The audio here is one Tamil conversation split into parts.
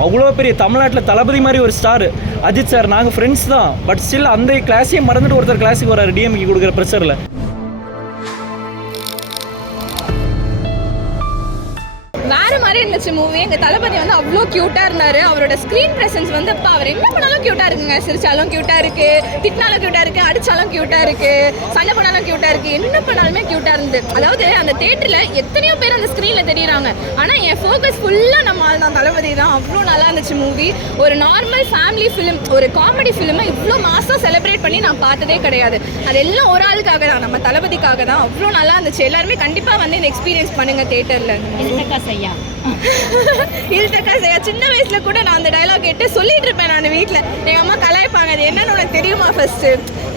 அவ்வளோ பெரிய தமிழ்நாட்டில் தளபதி மாதிரி ஒரு ஸ்டார் அஜித் சார். நாங்கள் ஃப்ரெண்ட்ஸ் தான், பட் ஸ்டில் அந்த கிளாஸையும் மறந்துட்டு ஒருத்தர் கிளாஸுக்கு வராரு டிஎம்கே கொடுக்குற ப்ரெஷரில். வேறு மாதிரி இருந்துச்சு மூவி. எங்கள் தளபதி வந்து அவ்வளோ க்யூட்டாக இருந்தார். அவரோட ஸ்க்ரீன் ப்ரெசன்ஸ் வந்து இப்போ அவர் என்ன பண்ணாலும் க்யூட்டாக இருக்குங்க. சிரிச்சாலும் க்யூட்டாக இருக்குது, திட்டினாலும் க்யூட்டாக இருக்குது, அடித்தாலும் க்யூட்டாக இருக்குது, சண்டை பண்ணாலும் க்யூட்டாக இருக்குது, என்ன பண்ணாலுமே க்யூட்டாக இருந்தது. அதாவது அந்த தேட்டரில் எத்தனையோ பேர் அந்த ஸ்க்ரீனில் தெரியுறாங்க, ஆனால் என் ஃபோக்கஸ் ஃபுல்லாக நம்ம தான் தளபதி தான். அவ்வளோ நல்லா இருந்துச்சு மூவி. ஒரு நார்மல் ஃபேமிலி ஃபிலிம், ஒரு காமெடி ஃபிலிமை இவ்வளோ மாதம் செலிப்ரேட் பண்ணி நான் பார்த்ததே கிடையாது. அது எல்லாம் ஒரு ஆளுக்காக தான், நம்ம தளபதிக்காக தான். அவ்வளோ நல்லா இருந்துச்சு. எல்லாருமே கண்டிப்பாக வந்து இந்த எக்ஸ்பீரியன்ஸ் பண்ணுங்கள் தேட்டரில். இல்லக்கா செய்யா சின்ன வயசுல கூட நான் அந்த டைலாக் கேட்டு சொல்லிட்டு இருப்பேன். நான் வீட்டில் எங்கள் அம்மா கலாய்ப்பாங்க, அது என்னன்னு உனக்கு தெரியுமா? ஃபர்ஸ்ட்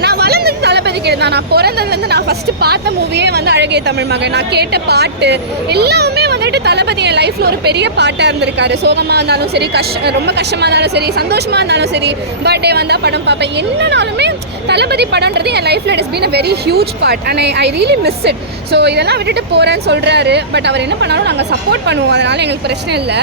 நான் வளர்ந்தது தளபதி கேட்டு தான். நான் பிறந்ததுலேருந்து நான் ஃபர்ஸ்ட் பார்த்த மூவியே வந்து அழகிய தமிழ் மகன். நான் கேட்ட பாட்டு எல்லாமே வந்துட்டு தளபதி என் லைஃப்ல ஒரு பெரிய பாட்டாக இருந்திருக்காரு. சோகமாக இருந்தாலும் சரி, ரொம்ப கஷ்டமாக இருந்தாலும் சரி, சந்தோஷமாக இருந்தாலும் சரி, பர்த்டே வந்தால் படம் பார்ப்பேன். என்னன்னாலுமே தளபதி படம்ன்றது என் லைஃப்ல it is been a very huge part and I really miss it. So இதெல்லாம் விட்டுட்டு போகிறேன்னு சொல்கிறாரு, பட் அவர் என்ன பண்ணாலும் நாங்கள் சப்போர்ட் பண்ணுவோம். அதனால் எங்களுக்கு பிரச்சனை இல்லை.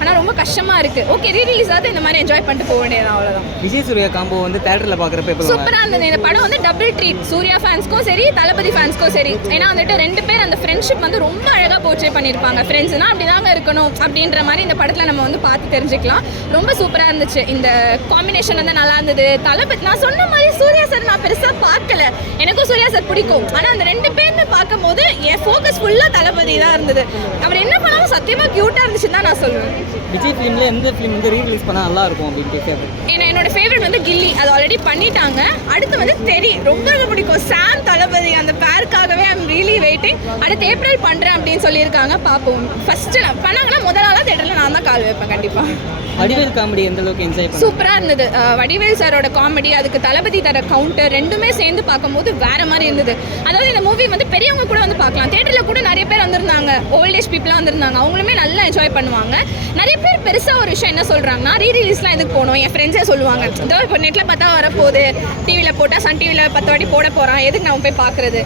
ஆனால் ரொம்ப கஷ்டமாக இருக்குது. ஓகே, ரீரிலீஸ் ஆகுது, இந்த மாதிரி என்ஜாய் பண்ணிட்டு போக வேண்டியது அவ்வளோதான். விஜய் சூர்யா காம்போ வந்து தேட்டரில் பார்க்குறப்ப சூப்பராக இருந்தது. இந்த படம் வந்து டபுள் ட்ரீட், சூர்யா ஃபேன்ஸ்க்கும் சரி, தளபதி ஃபேன்ஸ்க்கும் சரி. ஏன்னா வந்துட்டு ரெண்டு பேர் அந்த ஃப்ரெண்ட்ஷிப் வந்து ரொம்ப அழகாக போர்ட்ரே பண்ணியிருப்பாங்க. ஃப்ரெண்ட்ஸ்னால் அப்படி தாங்க இருக்கணும் அப்படின்ற மாதிரி இந்த படத்தில் நம்ம வந்து பார்த்து தெரிஞ்சுக்கலாம். ரொம்ப சூப்பராக இருந்துச்சு. இந்த காம்பினேஷன் வந்து நல்லா இருந்தது. தளபதி நான் சொன்ன மாதிரி சூர்யா சார் நான் பெருசாக பார்க்கல, எனக்கும் சூர்யா சார் பிடிக்கும். ஆனால் அந்த ரெண்டு பேருமே பார்க்கும்போது என் ஃபோக்கஸ் ஃபுல்லாக தளபதி தான் இருந்தது. அவர் என்ன பண்ணாலும் சத்தியமாக க்யூட்டாக இருந்துச்சுன்னு தான் நான் சொல்லுவேன். விஜய் ஃபிலிமில் எந்த ஃபிலிம் வந்து ரீரிலீஸ் பண்ணால் நல்லா இருக்கும் அப்படின்னு என்னோட ஃபேவரட் வந்து கில்லி, அது ஆல்ரெடி பண்ணிட்டாங்க. அடுத்து வந்து தெரி, ரொம்ப ரொம்ப பிடிக்கும். சாம் தளபதி அந்த பேருக்காகவே ஐம் ரியலி வெயிட்டிங். அடுத்து ஏப்ரல் பண்ணுறேன் அப்படின்னு சொல்லியிருக்காங்க, பார்ப்போம். ஃபஸ்ட்டு பண்ணாங்கன்னா முதல் நாளாக தேட்டரில் நான் தான் கால் வைப்பேன் கண்டிப்பாக. வடிவேல் காமெடி எந்த அளவுக்கு என்ஜாய் பண்ண? சூப்பராக இருந்தது. வடிவேல் சாரோட காமெடி, அதுக்கு தளபதி தர கவுண்டர் ரெண்டுமே சேர்ந்து பார்க்கும்போது வேறு மாதிரி இருந்தது. அதாவது இந்த மூவி வந்து பெரியவங்க கூட வந்து பார்க்கலாம். தேட்டரில் கூட நிறைய பேர் வந்திருந்தாங்க, ஓல்ட் ஏஜ் பீப்புளாக வந்திருந்தாங்க. அவங்களுமே நல்லா என்ஜாய் பண்ணுவாங்க. நிறைய பேர் பெருசாக ஒரு விஷயம் என்ன சொல்கிறாங்கன்னா, ரீரிலீஸ்லாம் எதுக்கு போகணும், என் ஃப்ரெண்ட்ஸே சொல்லுவாங்க. இதோ இப்போ நெட்டில் பார்த்தா வரப்போகுது, டிவியில் போட்டால் சன் டிவியில் 10 வாட்டி போட போகிறான், எதுக்கு நான் போய் பார்க்குறது?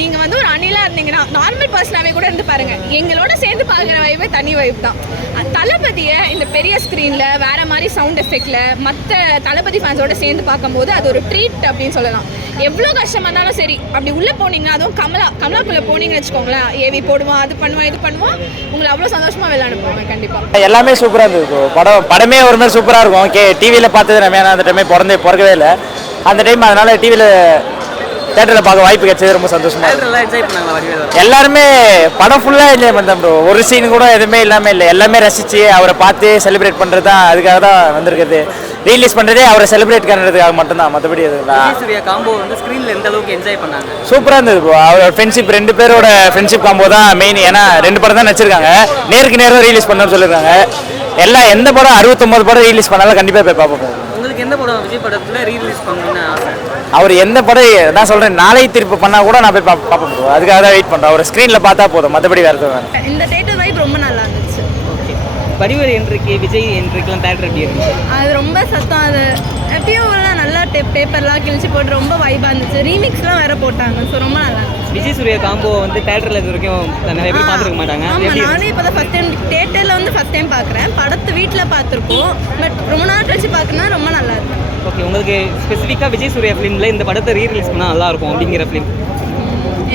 நீங்கள் வந்து ஒரு அணிலாக இருந்தீங்கன்னா, நார்மல் பர்சனாகவே கூட இருந்து பாருங்கள், எங்களோட சேர்ந்து பார்க்குற வைப்பே தனி வைப் தான். தளபதியை இந்த பெரிய ஸ்க்ரீனில் வேறு மாதிரி சவுண்ட் எஃபெக்டில் மற்ற தளபதி ஃபேன்ஸோடு சேர்ந்து பார்க்கும்போது அது ஒரு ட்ரீட் அப்படின்னு சொல்லலாம். எவ்வளோ கஷ்டமாக இருந்தாலும் சரி, அப்படி உள்ளே போனீங்கன்னா, அதுவும் கமலாக்குள்ளே போனீங்கன்னு வச்சுக்கோங்களேன், ஏவி போடுவான், அது பண்ணுவான், இது பண்ணுவான், உங்களை அவ்வளோ சந்தோஷமாக விளையாடுப்பாங்க கண்டிப்பாக. எல்லாமே சூப்பராக இருந்தது. படமே ஒரு மாதிரி சூப்பராக இருக்கும். ஓகே, டிவியில் பார்த்தது நம்ம அந்த டைமே பிறக்கவே இல்லை அந்த டைம். அதனால் டிவியில் தேட்டரில் பார்க்க வாய்ப்பு கிடைச்சது ரொம்ப சந்தோஷமாக. எல்லாருமே படம் ஃபுல்லாக என்ஜாய் பண்ணேன் ப்ரோ. ஒரு சீன் கூட எதுவுமே இல்லாமல் இல்லை, எல்லாமே ரசித்து அவரை பார்த்து செலிப்ரேட் பண்ணுறது தான், அதுக்காக தான் வந்திருக்குது. ரீலீஸ் பண்ணுறதே அவரை செலிப்ரேட் பண்ணுறதுக்காக மட்டும்தான், மற்றபடி எதுவும் காம்போ வந்து ஸ்க்ரீனில் எந்த அளவுக்கு என்ஜாய் பண்ணாங்க? சூப்பராக இருந்தது ப்ரோ. அவரோட ஃப்ரெண்ட்ஷிப், ரெண்டு பேரோட ஃப்ரெண்ட்ஷிப் காம்போ தான் மெயின். ஏன்னா 2 படம் தான் நடிச்சிருக்காங்க, நேருக்கு நேரம் ரிலீஸ் பண்ணணும்னு சொல்லியிருக்காங்க. எந்த படம் 69 படம் ரிலீஸ் பண்ணாலும் கண்டிப்பாக போய் பார்ப்போம். உங்களுக்கு எந்த படம் விஜய் படத்தில் ரீரிலீஸ் பண்ணணும்னு ஆசை? அவர் எந்த படம் நான் சொல்கிறேன், நாளை திருப்பி பண்ணால் கூட நான் போய் பார்ப்பேன் ப்ரோ. அதுக்காக தான் வெயிட் பண்ணுறேன். அவர் ஸ்க்ரீனில் பார்த்தா போதும், மற்றபடி வேறு எதுவும் வேணும். இந்த தேட்டர் வைப் ரொம்ப நல்லா இருந்துச்சு. ஓகே, வடிவேல் என்ட்ரிக்கு, விஜய் என்ட்ரிக்கெலாம் தேட்டர் எப்படி இருந்துச்சு? அது ரொம்ப சத்தம். அது எப்பயும் நல்லா பேப்பர்லாம் கிழிச்சு போட்டு ரொம்ப வைப்பாக இருந்துச்சு. ரீமிக்ஸ்லாம் வேறு போட்டாங்க, ஸோ ரொம்ப நல்லா இருந்துச்சு. விஜய் சூர்யா காம்போ வந்து தேட்டரில் இது வரைக்கும் நிறைய பேர் பார்த்துருக்க மாட்டாங்க. நானே இப்போ தான் ஃபஸ்ட் டைம் தேட்டரில் வந்து ஃபஸ்ட் டைம் பார்க்குறேன். படத்தை வீட்டில் பார்த்துருக்கோம், பட் ரொம்ப நாள் கழிச்சு பார்க்கணுன்னா ரொம்ப நல்லா இருக்கும். ஓகே, உங்களுக்கு ஸ்பெசிஃபிக்காக விஜய் சூர்யா ஃபிலிமில் இந்த படத்தை ரீரிலீஸ் பண்ணால் நல்லாயிருக்கும் அப்படிங்கிற ஃபிலிம்?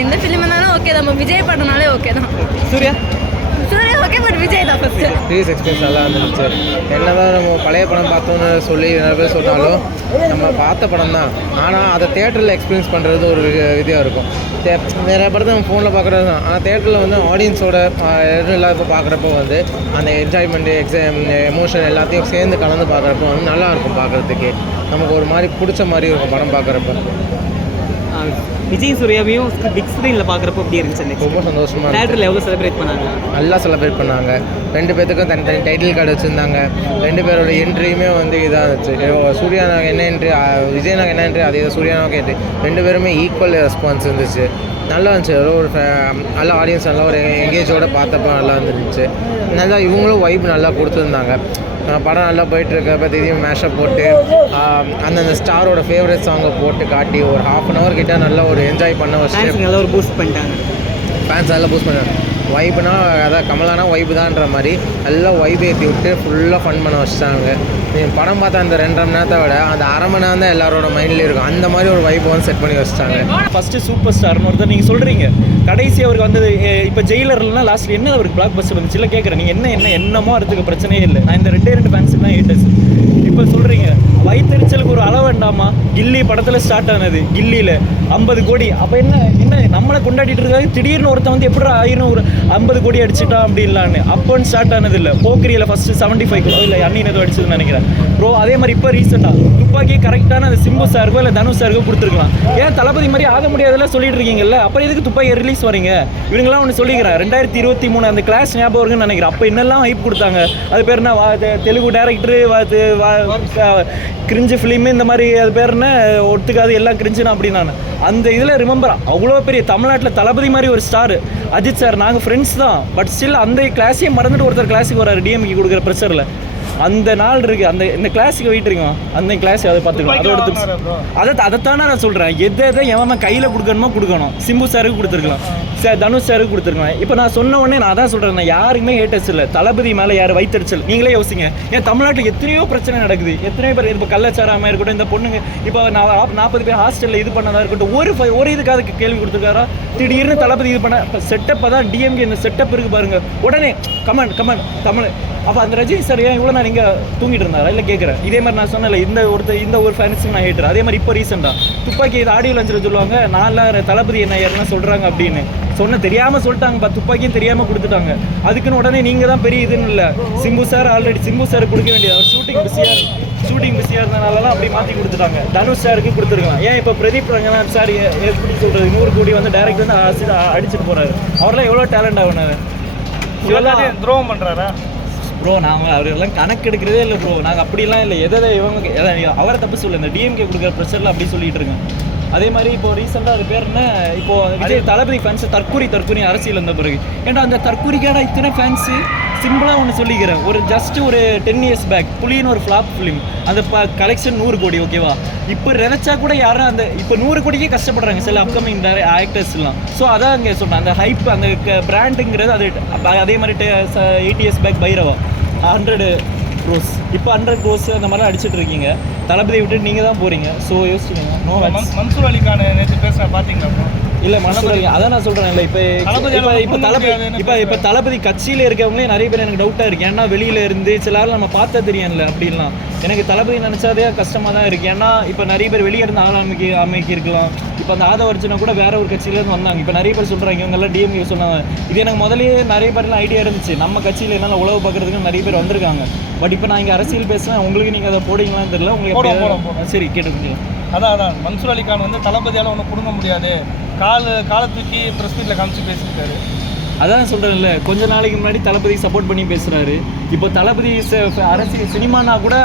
எந்த ஃபிலிம்னாலும் ஓகே தான், நம்ம விஜய் படம்னாலே ஓகே தான். சூர்யா ஓகே, பட் விஜய் தான் ஃபஸ்ட்டு. ரிலீஸ் எக்ஸ்பீரியன்ஸ் நல்லா இருந்துச்சு. என்னதான் நம்ம பழைய படம் பார்த்தோன்னு சொல்லி நிறைய பேர் சொன்னாலும் நம்ம பார்த்த படம் தான். ஆனால் அதை தேட்டரில் எக்ஸ்பீரியன்ஸ் பண்ணுறது ஒரு விதியாக இருக்கும். நிறைய படத்தை நம்ம ஃபோனில் பார்க்குறது தான், ஆனால் தேட்டரில் வந்து ஆடியன்ஸோட எதுவும் இல்லாத பார்க்குறப்போ வந்து அந்த என்ஜாய்மெண்ட்டு, எமோஷன் எல்லாத்தையும் சேர்ந்து கலந்து பார்க்குறப்போ வந்து நல்லாயிருக்கும். பார்க்குறதுக்கே நமக்கு ஒரு மாதிரி பிடிச்ச மாதிரி இருக்கும் படம் பார்க்குறப்ப. விஜய் சூர்யாவையும் பிக் ஸ்க்ரீனில் பார்க்குறப்போ எப்படி இருந்துச்சு? ரொம்ப சந்தோஷமாக. தேட்டரில் எவ்வளோ செலிப்ரேட் பண்ணாங்க? நல்லா செலிப்ரேட் பண்ணாங்க. 2 பேர்த்துக்கும் தனித்தனி டைட்டில் கார்டு வச்சுருந்தாங்க. 2 பேரோட என்ட்ரியுமே வந்து இதாக இருந்துச்சு. சூர்யா நாங்கள் என்ன என்ட்ரி, விஜய் நாங்கள் என்ன என்ட்ரி, அதே சூர்யா நாங்கள் என்ட்ரி, 2 பேருமே ஈக்குவல் ரெஸ்பான்ஸ் இருந்துச்சு. நல்லா இருந்துச்சு. ஒரு நல்ல ஆடியன்ஸ், நல்லா ஒரு எங்கேஜோடு பார்த்தப்போ நல்லா இருந்துச்சு. நல்லா இவங்களும் வைப் நல்லா கொடுத்துருந்தாங்க. படம் நல்லா போயிட்டுருக்கப்ப திடீர்னு மேஷப் போட்டு அந்தந்த ஸ்டாரோட ஃபேவரட் சாங்கை போட்டு காட்டி ஒரு 1/2 hour கிட்ட நல்லா ஒரு என்ஜாய் பண்ண வச்சு நல்லா ஒரு பூஸ்ட் பண்ணிட்டாங்க. ஃபேன்ஸ் நல்லா பூஸ்ட் பண்ணாங்க. வைப்னா அதான் கமலானா வைப்பு தான்ற மாதிரி நல்லா வைப் ஏற்றி விட்டு ஃபுல்லாக ஃபன் பண்ண வச்சுட்டாங்க. படம் பார்த்தா அந்த 2.5 மணி நேரத்தை விட அந்த அரை மணி நேரம் தான் எல்லாரோட மைண்ட்லேயும் இருக்கும். அந்த மாதிரி ஒரு வைப் வந்து செட் பண்ணி வச்சுட்டாங்க. ஃபஸ்ட்டு சூப்பர் ஸ்டார்னு ஒருத்தர் நீங்கள் சொல்கிறீங்க, கடைசி அவருக்கு வந்தது இப்போ ஜெயிலர்லாம் லாஸ்ட்டில் என்ன அவருக்கு பிளாக் பஸ்டர் வந்துச்சு இல்லை கேட்குறேன். நீங்கள் என்னமோ அதுக்கு பிரச்சனையே இல்லை. நான் இந்த 2 ஃபேன்ஸுக்கு தான் ஹேட்டர்ஸ். இப்போ சொல்கிறீங்க வயிற்றுச்சலுக்கு ஒரு அளவு வேண்டாமா? கில்லி படத்தில் ஸ்டார்ட் ஆனது, கில்லியில் 50 கோடி. அப்போ என்ன நம்மளை கொண்டாடிட்டு இருக்காங்க. திடீர்னு ஒருத்தன் வந்து எப்படி 50 கோடி அடிச்சுட்டான் அப்படின்லான்னு அப்போன்னு ஸ்டார்ட் ஆனது இல்லை. போக்கிரியில் ஃபஸ்ட்டு 75 கோடி இல்லை அன்னின் ஏதோ அடிச்சதுன்னு நினைக்கிறேன் ப்ரோ. அதே மாதிரி இப்போ ரீசெண்டாக துப்பாக்கி கரெக்டான அந்த சிம்பு சாருக்கோ இல்லை தனுஷ் சாருக்கோ கொடுத்துருக்கலாம். ஏன் தளபதி மாதிரி ஆக முடியாதெல்லாம் சொல்லிட்டு இருக்கீங்கல்ல, அப்புறம் எதுக்கு துப்பாக்கி ரிலீஸ் வரீங்க? இவங்கெல்லாம் ஒன்று சொல்லிக்கிறேன், 2023 அந்த கிளாஸ் ஞாபகம் இருக்குன்னு நினைக்கிறேன். அப்போ என்னெல்லாம் ஹைப் கொடுத்தாங்க. அது பேர் என்ன, தெலுங்கு டேரக்டரு கிரிஞ்சு ஃபிலிமு இந்த மாதிரி, அது பேர் என்ன ஒத்துக்காது எல்லாம் கிரிஞ்சுனா அப்படின்னு. நான் அந்த இதில் ரிமெம்பர் அவ்வளோ பெரிய தமிழ்நாட்டில் தளபதி மாதிரி ஒரு ஸ்டார் அஜித் சார். நாங்கள் ஃப்ரெண்ட்ஸ் தான், பட் ஸ்டில் அந்த கிளாஸையே மறந்துட்டு ஒருத்தர் கிளாஸுக்கு வராரு டிஎம்கே கொடுக்குற ப்ரெஷரில். அந்த நாள் இருக்குது, இந்த கிளாஸுக்கு வெயிட் இருக்கும், அந்த கிளாஸ் அதை பார்த்துக்கலாம். அதைத்தானே நான் சொல்கிறேன். எதை எவன் கையில் கொடுக்கணும். சிம்பு சாருக்கு கொடுத்துருக்கலாம், தனுஷ் சாருக்கு கொடுத்துருக்கலாம். இப்போ நான் சொன்ன உடனே நான் தான் சொல்கிறேன், நான் யாருக்குமே ஹேட்டர்ஸ் இல்லை. தளபதி மேலே யார் வைத்தறிச்சல் நீங்களே யோசிங்க. ஏன் தமிழ்நாட்டில் எத்தனையோ பிரச்சனை நடக்குது, எத்தனையோ பேர் இப்போ கள்ளச்சாராமல் இருக்கட்டும், இந்த பொண்ணுங்க இப்போ 40 பேர் ஹாஸ்டலில் இது பண்ணதாக இருக்கட்டும், ஒரு இதுக்காக கேள்வி கொடுத்துருக்காரா? திடீர்னு தளபதி இது பண்ண செட்டப்பை தான் டிஎம்கே இந்த செட்டப் இருக்குது பாருங்கள், உடனே கமெண்ட் தமிழ். அப்போ அந்த ரஜினி சார் ஏன் இவ்வளோ நான் நீங்கள் தூங்கிட்டு இருந்தாரா இல்லை கேட்குறேன். இதே மாதிரி நான் சொன்னல இந்த ஒரு ஃபேன்ஸுக்கு நான் ஹேட்டர். அதே மாதிரி இப்போ ரீசெண்டாக துப்பாக்கி இது ஆடியோ லஞ்சில் சொல்லுவாங்க, நான்லாம் தளபதி என்ன யாருன்னா சொல்கிறாங்க அப்படின்னு தெரியாமல் சொல்லிட்டாங்க. துப்பாக்கியும் தெரியாமல் கொடுத்துட்டாங்க. அதுக்குன்னு உடனே நீங்கள் தான் பெரிய இதுன்னு இல்லை. Simbu sir already Simbu sir கொடுக்க வேண்டியது, அவர் ஷூட்டிங் பிஸியாக இருந்தனாலலாம் அப்படி மாற்றி கொடுத்துட்டாங்க. தனுஷ் சாருக்கு கொடுத்துருக்கலாம். ஏன் இப்போ பிரதீப் ரங்கநாத் சார் எப்படி சொல்கிறது 100 கோடி வந்து டைரக்ட் வந்து அடிச்சுட்டு போகிறாரு. அவரெல்லாம் எவ்வளோ டேலண்ட் ஆகுனாரு, இவ்வளோ துரோகம் பண்ணுறாரா ப்ரோ? நாங்கள் அவரெல்லாம் கணக்கு எடுக்கிறதே இல்லை ப்ரோ. நாங்கள் அப்படிலாம் இல்லை. அவரை தப்பு சொல்ல, இந்த டிஎம்கே கொடுக்குற ப்ரெஷரில் அப்படி சொல்லிட்டு இருக்கேன். அதே மாதிரி இப்போ ரீசெண்டாக அது பேர் என்ன, இப்போ விஜய் தளபதி ஃபேன்ஸு தற்கூரி அரசியல் வந்த பிறகு ஏன்டா அந்த தற்கூரிக்கான இத்தனை ஃபேன்ஸு? சிம்பிளாக ஒன்று சொல்லிக்கிறேன், ஒரு 10 இயர்ஸ் பேக் புலின்னு ஒரு ஃப்ளாப் ஃபிலிம், அந்த கலெக்ஷன் 100 கோடி ஓகேவா? இப்போ நினச்சா கூட யாரும் அந்த இப்போ 100 கோடிக்கே கஷ்டப்படுறாங்க சில அப்கமிங் ஆக்டர்ஸ்லாம். ஸோ அதான் அங்கே சொன்னேன், அந்த ஹைப் அந்த பிராண்டுங்கிறது அது. அதே மாதிரி 8 இயர்ஸ் பேக் பைரவா 100 க்ரோஸ், இப்போ 100 க்ரோஸ் அந்த மாதிரிலாம் அடிச்சுட்டு இருக்கீங்க. தளபதியை விட்டு நீங்கள் தான் போகிறீங்க. ஸோ யோசிச்சுங்க. மன்சூர் அலிகான நேற்று பேச பார்த்தீங்களா? இல்லை மன்சூர் அலி, அதான் நான் சொல்கிறேன். இல்லை இப்போ தளபதி கட்சியில் இருக்கவங்களே நிறைய பேர் எனக்கு டவுட்டாக இருக்குது. ஏன்னா வெளியில் இருந்து சிலர் நம்ம பார்த்தா தெரியும்ல அப்படின்லாம். எனக்கு தளபதி நினச்சாதே கஷ்டமாக தான் இருக்குது. ஏன்னா இப்போ நிறைய பேர் வெளியே இருந்து அமைக்கி இருக்கலாம். இப்போ அந்த ஆதவர்ஜனை கூட வேற ஒரு கட்சியிலேருந்து வந்தாங்க. இப்போ நிறைய பேர் சொல்கிறாங்க இவங்கெல்லாம் டிஎம்கே சொன்னாங்க. இது எனக்கு முதலே நிறைய பேர்லாம் ஐடியா இருந்துச்சு, நம்ம கட்சியில் என்னால் உழவு பார்க்குறதுக்கு நிறைய பேர் வந்திருக்காங்க. பட் இப்போ நான் இங்கே அரசியல் பேசுவேன், உங்களுக்கு நீங்கள் அதை போடுவீங்களான்னு தெரியல. உங்களுக்கு சரி கேட்டுக்கோங்க. அதான் மன்சூர் அலிகான் வந்து தளபதியால் ஒன்றும் கொடுக்க முடியாது, காலை தூக்கி ப்ரெஸ் மீட்டில் காமிச்சு பேசியிருக்காரு. அதான் சொல்கிறேன்ல, கொஞ்ச நாளைக்கு முன்னாடி தளபதி சப்போர்ட் பண்ணி பேசுகிறாரு. இப்போ தளபதி அரசியல் சினிமானா கூட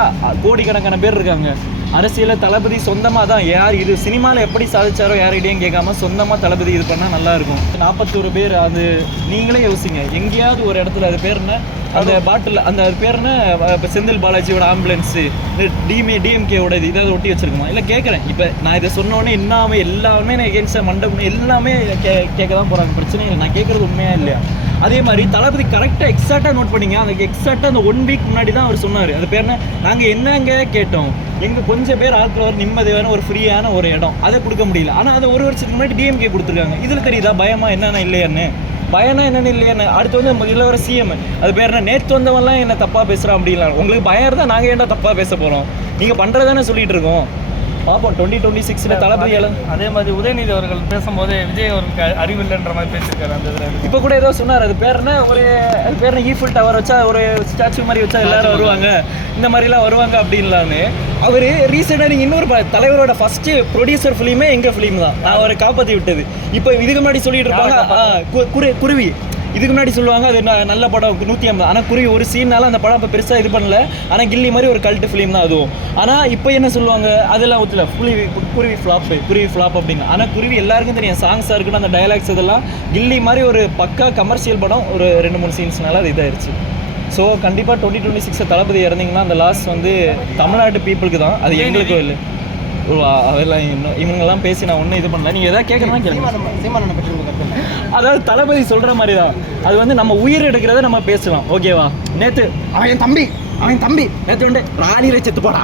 கோடிக்கணக்கான பேர் இருக்காங்க. அரசியலில் தளபதி சொந்தமாக தான் யார் இது சினிமாவில் எப்படி சாதிச்சாரோ யாரிடையும் கேட்காம சொந்தமாக தளபதி இது பண்ணால் நல்லாயிருக்கும். 41 பேர், அது நீங்களே யோசிங்க. எங்கேயாவது ஒரு இடத்துல அது பேர் என்ன, அந்த பாட்டில் அந்த அது பேர் என்ன, இப்போ செந்தில் பாலாஜியோட ஆம்புலன்ஸு டிஎம்கேவோட இது இதாவது ஒட்டி வச்சிருக்குமா? இல்லை கேட்குறேன். இப்போ நான் இதை சொன்னோன்னே எல்லாமே நான் எகென்ஸ்டாக மண்டபம் எல்லாமே கேட்க தான் போகிறாங்க. பிரச்சனை இல்லை, நான் கேட்குறது உண்மையாக இல்லையா? அதே மாதிரி தளபதி கரெக்டாக எக்ஸாக்டாக நோட் பண்ணிங்க. அந்த எக்ஸாக்டாக அந்த 1 வீக் முன்னாடி தான் அவர் சொன்னார். அது பேர் என்ன, நாங்கள் என்னங்க கேட்டோம், எங்கள் கொஞ்சம் பேர் ஆட்கள் வர நிம்மதியான ஒரு ஃப்ரீயான ஒரு இடம், அதை கொடுக்க முடியல. ஆனால் அதை 1 வருஷத்துக்கு முன்னாடி டிஎம்கே கொடுத்துருக்காங்க. இதில் தெரியுதா பயமா என்னென்ன இல்லையான்னு? பயனா என்னென்னு இல்லையான்னு. அடுத்து வந்து இதில் வர சிஎம், அது பேர் என்ன, நேற்று வந்தவன்லாம் என்ன தப்பாக பேசுகிறான் அப்படிலாம். உங்களுக்கு பயம் இருந்தால் நாங்கள் ஏன்டா தப்பாக பேச போகிறோம்? நீங்கள் பண்ணுறதானே சொல்லிட்டு இருக்கோம். பார்ப்போம் 2026 தளபதி. அதே மாதிரி உதயநிதி அவர்கள் பேசும்போது விஜய் அவருக்கு அறிவில்லைன்ற மாதிரி பேசியிருக்காரு. அந்த இதில் இப்போ கூட ஏதோ சொன்னார். அது பேர் என்ன, அது பேர் என்ன, ஈஃபில் டவர் வச்சா ஒரு ஸ்டாச்சு மாதிரி வச்சா எல்லாரும் வருவாங்க, இந்த மாதிரிலாம் வருவாங்க அப்படின்லான்னு. அவர் ரீசெண்டாக நீங்கள் இன்னொரு தலைவரோட ஃபஸ்ட்டு ப்ரொடியூசர் ஃபிலிமே எங்கள் ஃபிலிம் தான், நான் அவரை காப்பாற்றி விட்டது. இப்போ இதுக்கு முன்னாடி சொல்லிட்டு இருப்பாங்க குருவி, இதுக்கு முன்னாடி சொல்லுவாங்க அது நல்ல படம் 150. ஆனால் குருவி ஒரு சீன்னால அந்த படம் இப்போ பெருசாக இது பண்ணல. ஆனால் கில்லி மாதிரி ஒரு கல்ட்டு ஃபிலிம் தான் அதுவும். ஆனால் இப்போ என்ன சொல்லுவாங்க, அதெல்லாம் ஒத்துல குருவி ஃப்ளாப் அப்படின்னு. ஆனால் குருவி எல்லாருக்கும் தெரியும், சாங்ஸாக இருக்கட்டும், அந்த டயலாக்ஸ் இதெல்லாம். கில்லி மாதிரி ஒரு பக்கா கமர்ஷியல் படம் ஒரு 2-3 சீன்ஸ்னால அது இதாகிடுச்சு. ஸோ கண்டிப்பாக 2026 தளபதி இறந்தீங்கன்னா அந்த லாஸ் வந்து தமிழ்நாட்டு பீப்புளுக்கு தான், அது எங்களுக்கும் இல்லை. அதெல்லாம் இன்னும் இவங்கெல்லாம் பேசி நான் ஒன்றும் இது பண்ணல. நீங்கள் எதாவது கேட்கணும்னா கேளுங்க. அதாவது தளபதி சொல்கிற மாதிரி தான். அது வந்து நம்ம உயிர் எடுக்கிறத நம்ம பேசலாம், ஓகேவா? நேற்று அவன் தம்பி நேற்று உண்டு ராலியில் செத்து போடா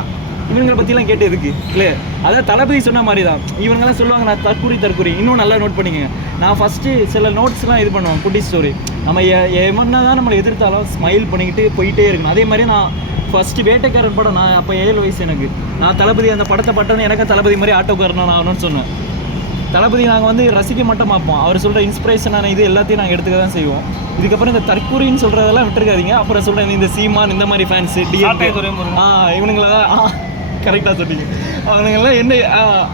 இவங்களை பற்றிலாம் கேட்டு எதுக்கு இல்லை? அதாவது தளபதி சொன்ன மாதிரி தான். இவங்கெல்லாம் சொல்லுவாங்க நான் தற்குறி இன்னும் நல்லா நோட் பண்ணிக்கங்க. நான் ஃபஸ்ட்டு சில நோட்ஸ்லாம் இது பண்ணுவேன், குட்டி ஸ்டோரி. நம்ம எமன்னா தான் நம்மளை எதிர்த்தாலும் ஸ்மைல் பண்ணிக்கிட்டு போயிட்டே இருக்கணும். அதே மாதிரி நான் ஃபஸ்ட்டு வேட்டைக்காரன் படம், நான் அப்போ 7 வயசு எனக்கு. நான் தளபதி அந்த படத்தை பட்டோன்னு எனக்கு தளபதி மாதிரி ஆட்டோக்காரன் நான் ஆகணும்னு சொன்னேன். தளபதி நாங்கள் வந்து ரசிக்க மட்டும் பார்ப்போம், அவர் சொல்கிற இன்ஸ்பிரேஷனான இது எல்லாத்தையும் நாங்கள் எடுத்துக்க தான் செய்வோம். இதுக்கப்புறம் இந்த தற்கூரின்னு சொல்கிறதெல்லாம் விட்டுருக்காதீங்க. அப்புறம் சொல்கிறேன் இந்த சீமான் இந்த மாதிரி ஃபேன்ஸு இவனுங்களா தான் கரெக்டாக சொன்னீங்க. அவனுங்கெல்லாம் என்ன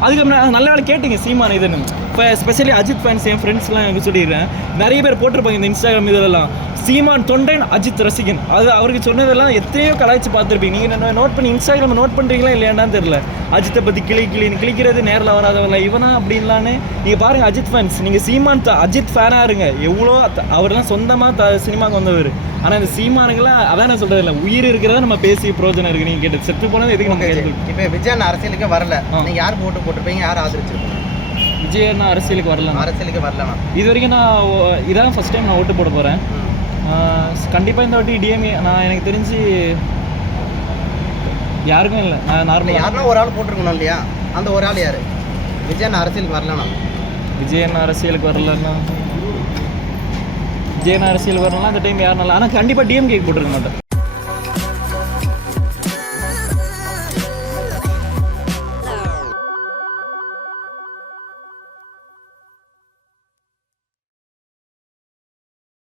அதுக்கப்புறம் நல்ல வேலை கேட்டிங்க சீமான் இதுன்னு. இப்போ ஸ்பெஷலி அஜித் ஃபேன்ஸ் என் ஃப்ரெண்ட்ஸ்லாம் எனக்கு சொல்லிடுறேன், நிறைய பேர் போட்டிருப்பாங்க இந்த இன்ஸ்டாகிராம் இதெல்லாம், சீமான் தொண்டன் அஜித் ரசிகன். அது அவருக்கு சொன்னதெல்லாம் எத்தனையோ கலாய்ச்சி பார்த்துருப்பீங்க. நீங்கள் நோட் பண்ணி இன்ஸ்டாகிராம் நோட் பண்ணுறீங்களா இல்லையான்னு தெரியல. அஜித்தை பற்றி கிளிக்கிறது நேரில் வராதவங்கள இவனா அப்படின்லான்னு. நீங்கள் பாருங்கள் அஜித் ஃபேன்ஸ், நீங்கள் சீமான் அஜித் ஃபேனாக இருங்க. எவ்வளோ அவர்லாம் சொந்தமாக சினிமாவுக்கு வந்தவர். ஆனால் இந்த சீமானுங்களாம் அதான் நான் சொல்கிறது இல்லை, உயிர் இருக்கிறத நம்ம பேசி பிரோஜனம் இருக்குது. நீங்கள் கேட்டு செத்து போனது எதுக்கு நம்ம கேட்டு. இப்போ விஜய் அரசியலுக்கு வரல, நீங்கள் யார் ஓட்டு போட்டிருப்பீங்க, யார் ஆதரிச்சிருப்பீங்க? விஜய் நான் அரசியலுக்கு வரலண்ணா. இது வரைக்கும் நான் இதான் ஃபஸ்ட் டைம் நான் ஓட்டு போட போகிறேன். கண்டிப்பாக இந்த வாட்டி டிஎம்ஏ. நான் எனக்கு தெரிஞ்சு யாருக்கும் இல்லை, நான் நார்மலாக யாருன்னா ஒரு ஆள் போட்டிருக்கணும் இல்லையா? அந்த ஒரு ஆள் யார்? விஜய் அரசியலுக்கு வரலண்ணா. விஜய் அரசியலுக்கு வரலன்னா அந்த டைம் யாருனால. ஆனால் கண்டிப்பாக டிஎம்கே போட்டிருக்க மாட்டேன்.